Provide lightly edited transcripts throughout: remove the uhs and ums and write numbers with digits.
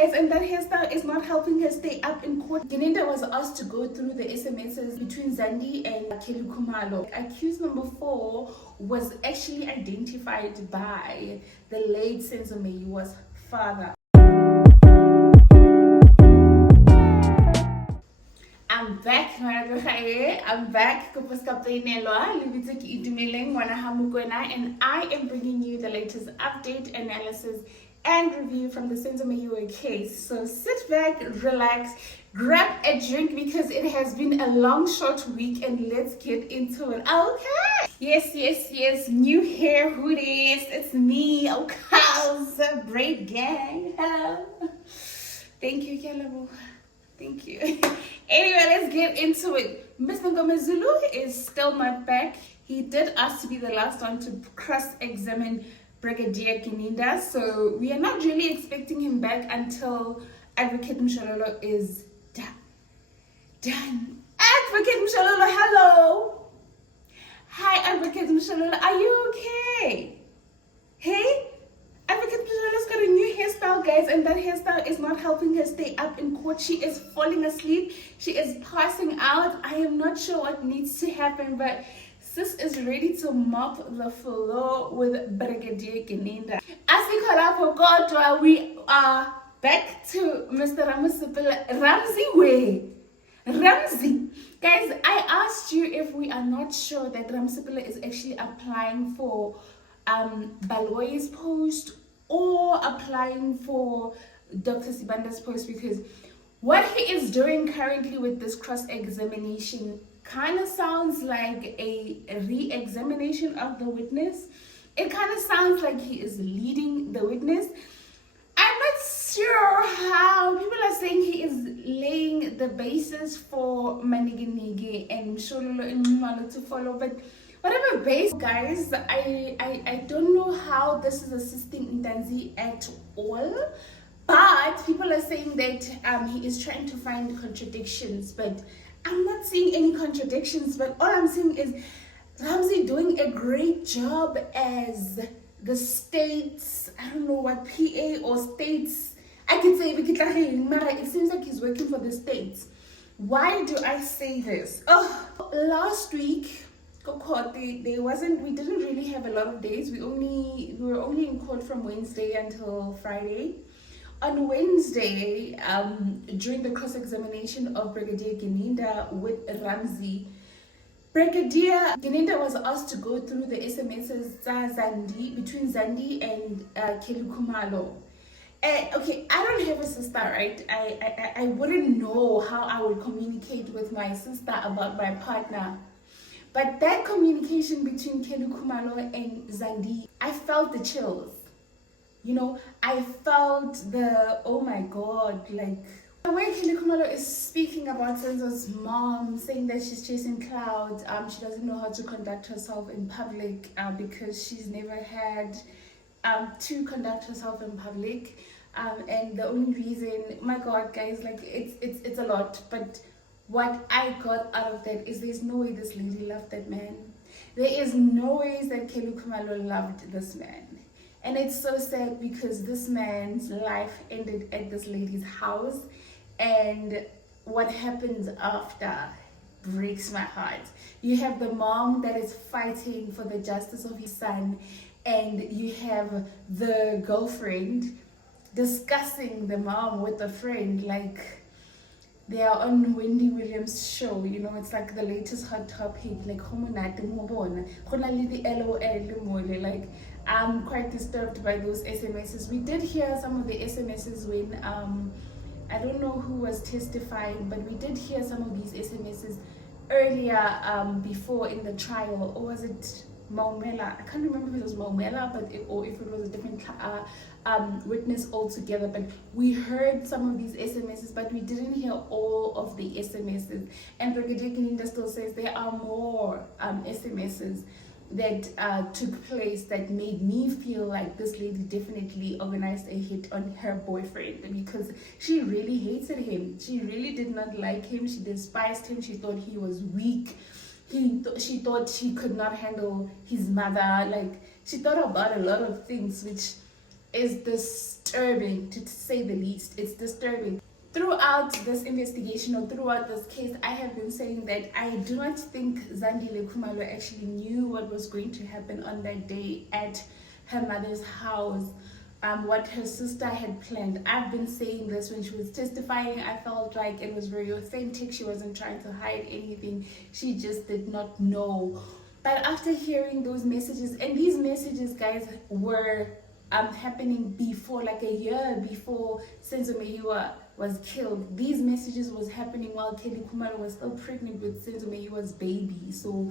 guys, and that hairstyle is not helping her stay up in court. Gininda was asked to go through the SMSes between Zandi and KHUMALO. Accused number 4 was actually identified by the late Senzo Meyiwa's father. I'm back, I'm back, and I am bringing you the latest update, analysis, and review from the Senzo Meyiwa case. So sit back, relax, grab a drink because it has been a long, short week, and let's get into it. Okay. Yes. New hair, who it is? It's me, Okaza Braid Gang. Hello. Thank you, Kelabo. Thank you. Anyway, let's get into it. Mr. Zulu is still not back. He did ask to be the last one to cross-examine Brigadier Gininda, so we are not really expecting him back until Advocate Mshololo is done. Advocate Mshololo, hello. Hi, Advocate Mshololo, are you okay? Hey? Advocate Mshololo's got a new hairstyle, guys, and that hairstyle is not helping her stay up in court. She is falling asleep. She is passing out. I am not sure what needs to happen, but sis is ready to mop the floor with Brigadier Gininda. As we call up for God, we are back to Mr Ramosepele. Ramsey. Guys, I asked you if we are not sure that Ramosepele is actually applying for Baloy's post or applying for Dr. Sibanda's post, because what he is doing currently with this cross-examination kind of sounds like a re-examination of the witness. It kind of sounds like he is leading the witness. I'm not sure how people are saying he is laying the basis for Maniginigi and Mshololo and KHUMALO to follow, but whatever base, guys, I don't know how this is assisting Ntanzi at all, but people are saying that he is trying to find contradictions, but I'm not seeing any contradictions. But all I'm seeing is Ramsey doing a great job as the state's, I don't know what, PA or states, I could say, it seems like he's working for the states. Why do I say this? Oh, last week, we didn't really have a lot of days. We were only in court from Wednesday until Friday. On Wednesday, during the cross-examination of Brigadier Gininda with Ramsey, Brigadier Gininda was asked to go through the SMSes between Zandi and KHUMALO. Okay, I don't have a sister, right? I wouldn't know how I would communicate with my sister about my partner. But that communication between KHUMALO and Zandi, I felt the chills. You know, I felt the, oh my God, like the way KHUMALO is speaking about Senzo's mom, saying that she's chasing clouds, she doesn't know how to conduct herself in public because she's never had to conduct herself in public. And the only reason, my God, guys, like it's a lot, but what I got out of that is there's no way this lady loved that man. There is no way that KHUMALO loved this man. And it's so sad because this man's life ended at this lady's house. And what happens after breaks my heart. You have the mom that is fighting for the justice of his son. And you have the girlfriend discussing the mom with a friend, like they are on Wendy Williams' show, you know, it's like the latest hot topic, like like I'm quite disturbed by those SMSes. We did hear some of the SMSes when I don't know who was testifying, but we did hear some of these SMSes earlier before in the trial, or was it Maumela? I can't remember if it was Maumela, or if it was a different witness altogether. But we heard some of these SMSes, but we didn't hear all of the SMSes. And Brigadier Gininda still says there are more SMSes that took place that made me feel like this lady definitely organized a hit on her boyfriend, because she really hated him. She really did not like him. She despised him. She thought he was weak. She thought she could not handle his mother. Like, she thought about a lot of things which is disturbing, to say the least. It's disturbing. Throughout this investigation, or throughout this case, I have been saying that I do not think Zandile Khumalo actually knew what was going to happen on that day at her mother's house, what her sister had planned. I've been saying this when she was testifying. I felt like it was very authentic. She wasn't trying to hide anything. She just did not know. But after hearing those messages, and these messages, guys, were happening before, like a year before Senzo Meyiwa was killed. These messages was happening while Kelly Khumalo was still pregnant with Senzo Meyiwa's baby. So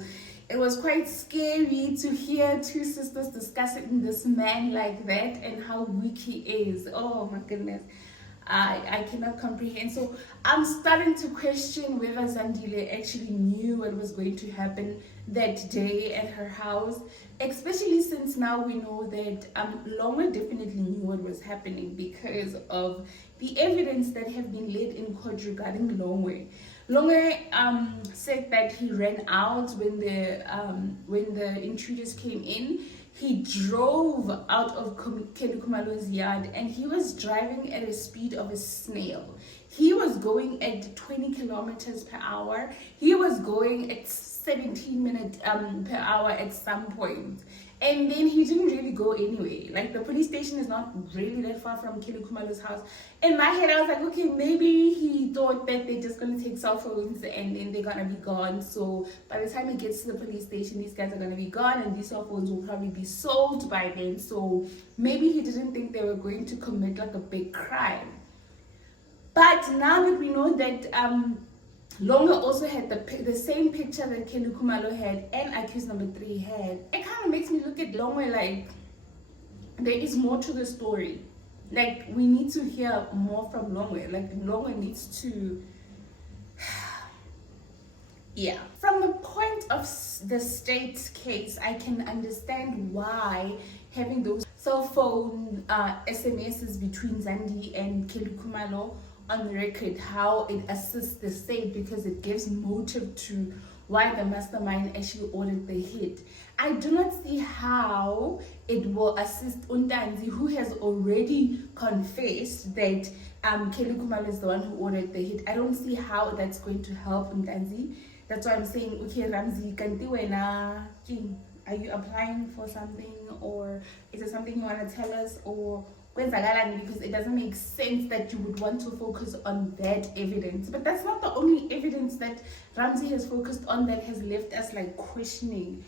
it was quite scary to hear two sisters discussing this man like that and how weak he is. Oh my goodness. I cannot comprehend. So I'm starting to question whether Zandile actually knew what was going to happen that day at her house, especially since now we know that Longwe definitely knew what was happening because of the evidence that have been laid in court regarding Longwe. Longwe said that he ran out when the intruders came in. He drove out of Kelly Khumalo's yard and he was driving at a speed of a snail. He was going at 20 kilometers per hour. He was going at 17 minutes per hour at some point. And then he didn't really go anyway. Like, the police station is not really that far from Kelly Khumalo's house. In my head, I was like, okay, maybe he thought that they're just going to take cell phones and then they're going to be gone. So by the time he gets to the police station, these guys are going to be gone and these cell phones will probably be sold by then. So maybe he didn't think they were going to commit like a big crime. But now that we know that Longa also had the same picture that Kelly Khumalo had and accused number 3 had, it kind of makes me look at Longa like there is more to the story. Like, we need to hear more from Longa. Like, Longa needs to... yeah. From the point of the state's case, I can understand why having those cell phone SMSes between Zandi and Kelly Khumalo on the record, how it assists the state because it gives motive to why the mastermind actually ordered the hit. I do not see how it will assist Untanzi, who has already confessed that Kelly Khumalo is the one who ordered the hit. I don't see how that's going to help Untanzi. That's why I'm saying, okay, Ramzi, are you applying for something, or is there something you want to tell us, or because it doesn't make sense that you would want to focus on that evidence. But that's not the only evidence that Ramzi has focused on that has left us like questioning.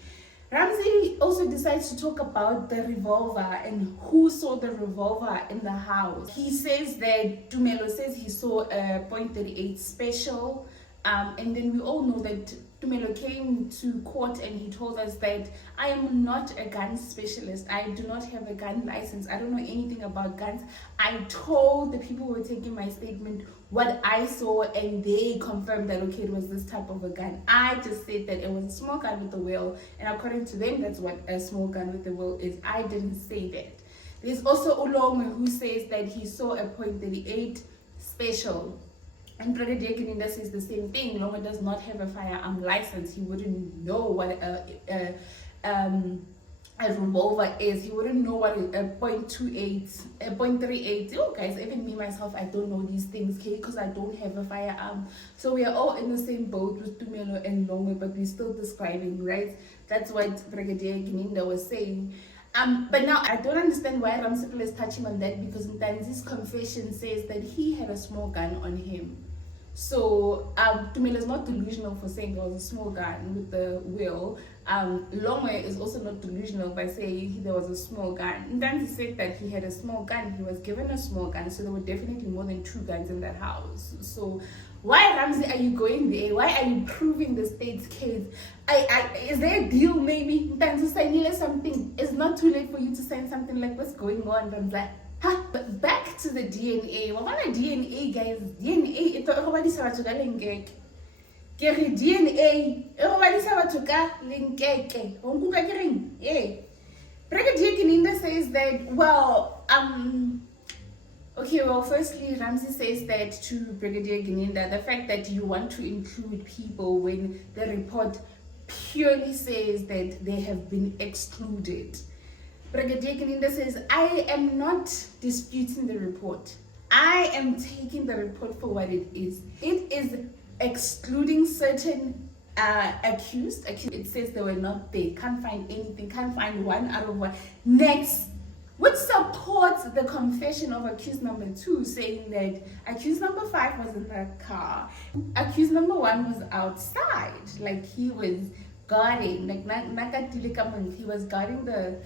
Ramzi also decides to talk about the revolver and who saw the revolver in the house. He says that Tumelo says he saw a .38 special, and then we all know that Tumelo came to court and he told us that I am not a gun specialist. I do not have a gun license. I don't know anything about guns. I told the people who were taking my statement what I saw and they confirmed that, okay, it was this type of a gun. I just said that it was a small gun with a wheel, and according to them, that's what a small gun with a wheel is. I didn't say that. There's also Ulome who says that he saw a .38 special. And Brigadier Gininda says the same thing. Longa does not have a firearm license. He wouldn't know what a revolver is. He wouldn't know what a .28, a .38. Oh, guys, even me myself, I don't know these things, okay? Because I don't have a firearm. So we are all in the same boat with Tumelo and Longa, but we're still describing, right? That's what Brigadier Gininda was saying. But now I don't understand why Ramosepele is touching on that, because Ntanzi's confession says that he had a small gun on him. So Tumelo is not delusional for saying there was a small gun with the wheel. Longwe is also not delusional by saying there was a small gun. Ntanzi said that he had a small gun. He was given a small gun, so there were definitely more than 2 guns in that house. So why, Ramzi, are you going there? Why are you proving the state's case? Is there a deal maybe? Ntanzi signed something. It's not too late for you to sign something. Like, what's going on, Ramzi? Huh? But back to the DNA. What about DNA, guys? DNA, ito everybody sa batho ka lengkeke. Ke DNA, everybody sa batho ka lengkeke. Ho nkuka ke reng? Eh. Brigadier Gininda says that, well, okay, well, firstly, Ramzi says that to Brigadier Gininda, the fact that you want to include people when the report purely says that they have been excluded. Brigadier Gininda says, I am not disputing the report. I am taking the report for what it is. It is excluding certain accused. It says they were not there. Can't find anything. Can't find one out of one. Next, which supports the confession of accused number 2, saying that accused number 5 was in the car. Accused number 1 was outside. Like he was guarding, he was guarding the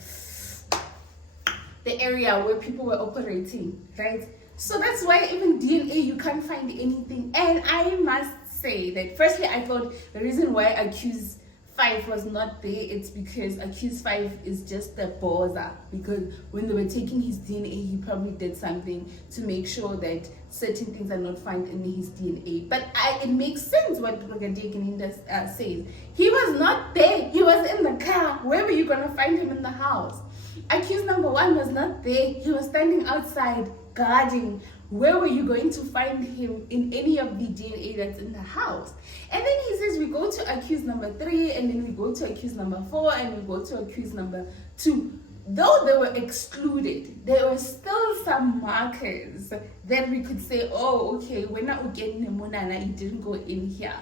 area where people were operating, right? So that's why even DNA, you can't find anything. And I must say that firstly, I thought the reason why accused 5 was not there, it's because accused 5 is just a bozza, because when they were taking his DNA, he probably did something to make sure that certain things are not found in his DNA. But it makes sense what Brigadier Gininda says. He was not there. He was in the car. Where were you going to find him in the house? Accused number 1 was not there. He was standing outside guarding. Where were you going to find him in any of the DNA that's in the house? And then he says we go to accused number 3, and then we go to accused number 4, and we go to accused number 2. Though they were excluded, there were still some markers that we could say, oh, okay, we're not getting Munana, he didn't go in here.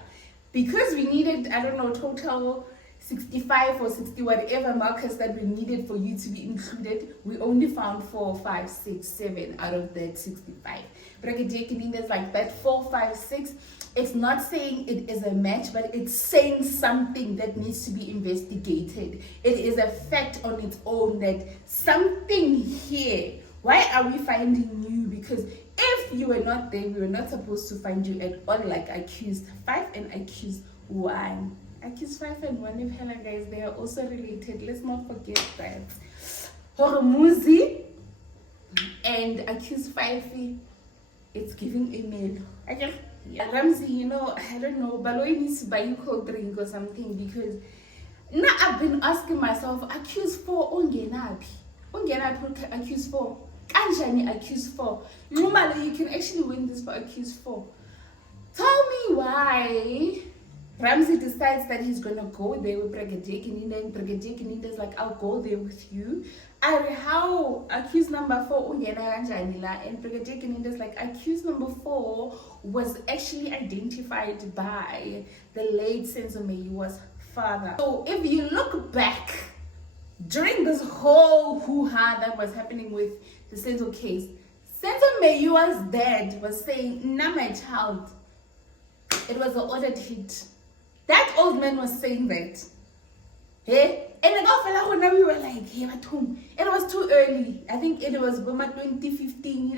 Because we needed, I don't know, total 65 or 60 whatever markers that we needed for you to be included, we only found 4, 5, 6, 7 out of that 65. Brigadier Gininda is like that 4, 5, 6. It's not saying it is a match, but it's saying something that needs to be investigated. It is a fact on its own that something here. Why are we finding you? Because if you were not there, we were not supposed to find you at all, like accused 5 and accused 1. Accused 5 and 1, if hella guys, they are also related. Let's not forget that. Horomuzi and accused 5, it's giving a male. Yeah. Ramsey, you know, I don't know, Baloy needs to buy you cold drink or something, because now I've been asking myself, accused 4, ongenapi accused 4. Anjani accused 4. KHUMALO, you can actually win this for accused 4. Tell me why Ramsey decides that he's gonna go there with Brigadier Gininda, and Brigadier Gininda is like, I'll go there with you. How accused number 4 and Brigadier Gininda is like, accused number 4 was actually identified by the late Senzo Meyiwa's father. So if you look back during this whole hoo-ha that was happening with the Senzo case, Senzo Meyiwa's dad was saying, nah, my child, it was an ordered hit. That old man was saying that. Hey? And then we were like, hey, but whom? It was too early. I think it was 2015.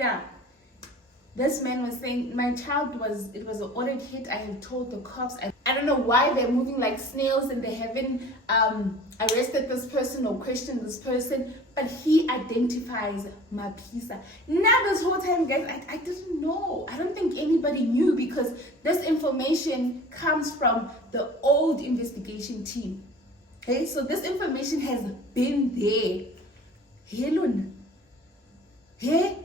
This man was saying, my child it was an ordered hit. I have told the cops. I don't know why they're moving like snails and they haven't arrested this person or questioned this person, but he identifies Mapisa. Now this whole time, guys, I didn't know. I don't think anybody knew, because this information comes from the old investigation team. Okay, so this information has been there. Hey,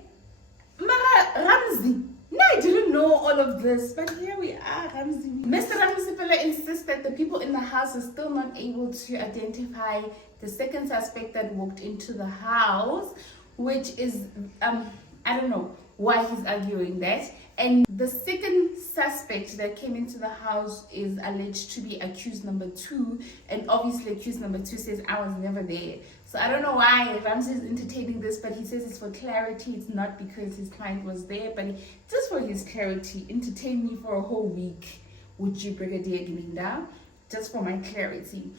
Mara Ramsey. No, I didn't know all of this, but here we are, Ramsey. Mr. Ramosepele insists that the people in the house are still not able to identify the second suspect that walked into the house, which is, I don't know why he's arguing that. And the second suspect that came into the house is alleged to be accused number 2. And obviously accused number 2 says, I was never there. So I don't know why Ramsey is entertaining this, but he says it's for clarity. It's not because his client was there, but just for his clarity. Entertain me for a whole week, would you, Brigadier Gininda? Just for my clarity.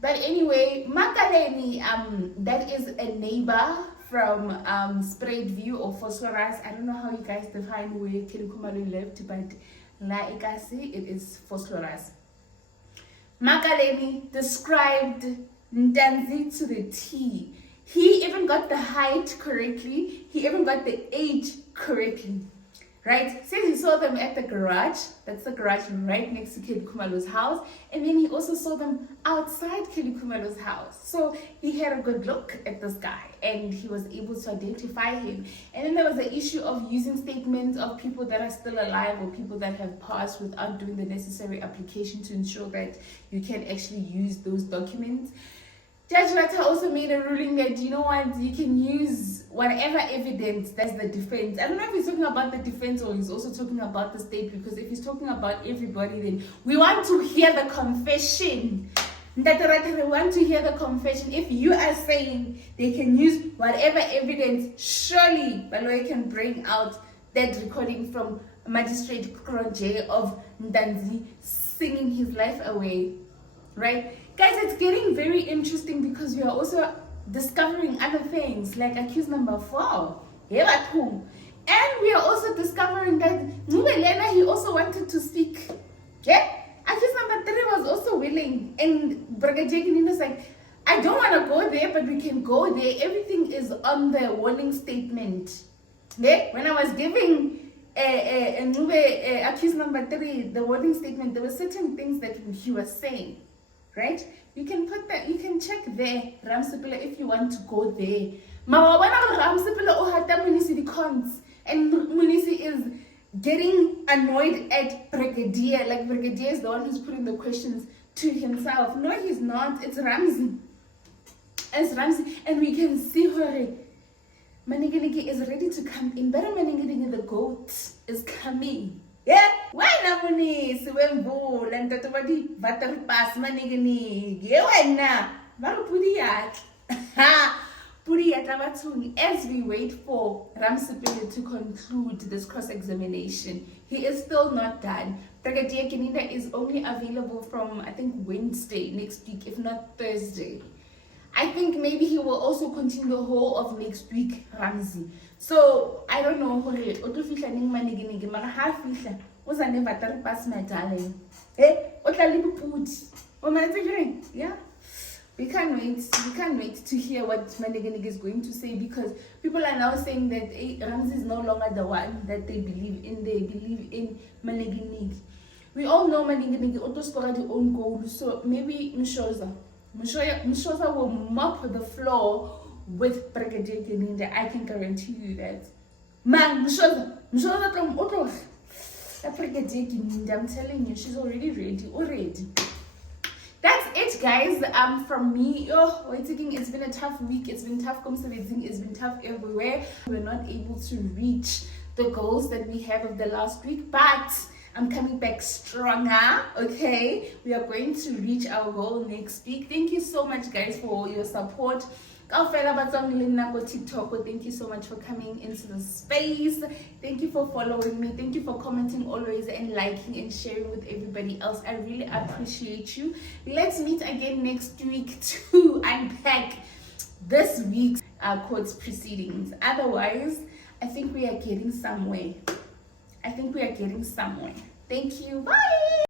But anyway, Makaleni, that is a neighbor from Spread View or Phosphorus. I don't know how you guys define where KHUMALO lived, but La Ikasi, it is Phosphorus. Makaleni described Ntanzi to the T. He even got the height correctly. He even got the age correctly. Right? Says he saw them at the garage. That's the garage right next to KHUMALO's house. And then he also saw them outside KHUMALO's house. So he had a good look at this guy and he was able to identify him. And then there was the issue of using statements of people that are still alive or people that have passed without doing the necessary application to ensure that you can actually use those documents. Judge Latta also made a ruling that, you know what, you can use whatever evidence that's the defense. I don't know if he's talking about the defense or he's also talking about the state, because if he's talking about everybody, then we want to hear the confession. We want to hear the confession. If you are saying they can use whatever evidence, surely Baloyi can bring out that recording from Magistrate Kroje of Ndanzi singing his life away, right? Guys, it's getting very interesting because we are also discovering other things, like accused number 4. And we are also discovering that Ngubelena, he also wanted to speak. Yeah? Accused number 3 was also willing. And Brigadier Gininda is like, I don't want to go there, but we can go there. Everything is on the warning statement. Yeah? When I was giving accused number 3 the warning statement, there were certain things that he was saying. Right? You can put that, you can check there, Ramosepele, if you want to go there. Ramosepele ohata Munisi the cons, and Munisi is getting annoyed at Brigadier, like Brigadier is the one who's putting the questions to himself. No, he's not. It's Ramsey. It's Ramsey, and we can see her. Maniginigi is ready to come in. Better Maniginigi, the goat, is coming. Yeah, why na Munisi wemvula ntato badi battery pass manigini. Yeah, why na? Baru pudiyat. Ha, pudiyat abatungi. As we wait for Ramosepele to conclude this cross-examination, he is still not done. Brigadier Gininda is only available from, I think, Wednesday next week, if not Thursday. I think maybe he will also continue the whole of next week, Ramsey. So I don't know. Yeah, we can't wait. We can't wait to hear what Maniginig is going to say, because people are now saying that Ramsey is no longer the one that they believe in. They believe in Maniginig. We all know Maniginig auto scored the own goal, so maybe Mshoza will mop the floor with Brigadier Gininda. I can guarantee you that. Man, Mshoza from Otto. Brigadier Gininda, I'm telling you, she's already ready. That's it, guys. From me. It's been a tough week. It's been tough. It's been tough everywhere. We're not able to reach the goals that we have of the last week, but I'm coming back stronger, okay? We are going to reach our goal next week. Thank you so much, guys, for your support. Thank you so much for coming into the space. Thank you for following me. Thank you for commenting always and liking and sharing with everybody else. I really appreciate you. Let's meet again next week to unpack this week's court proceedings. Otherwise, I think we are getting somewhere. Thank you. Bye.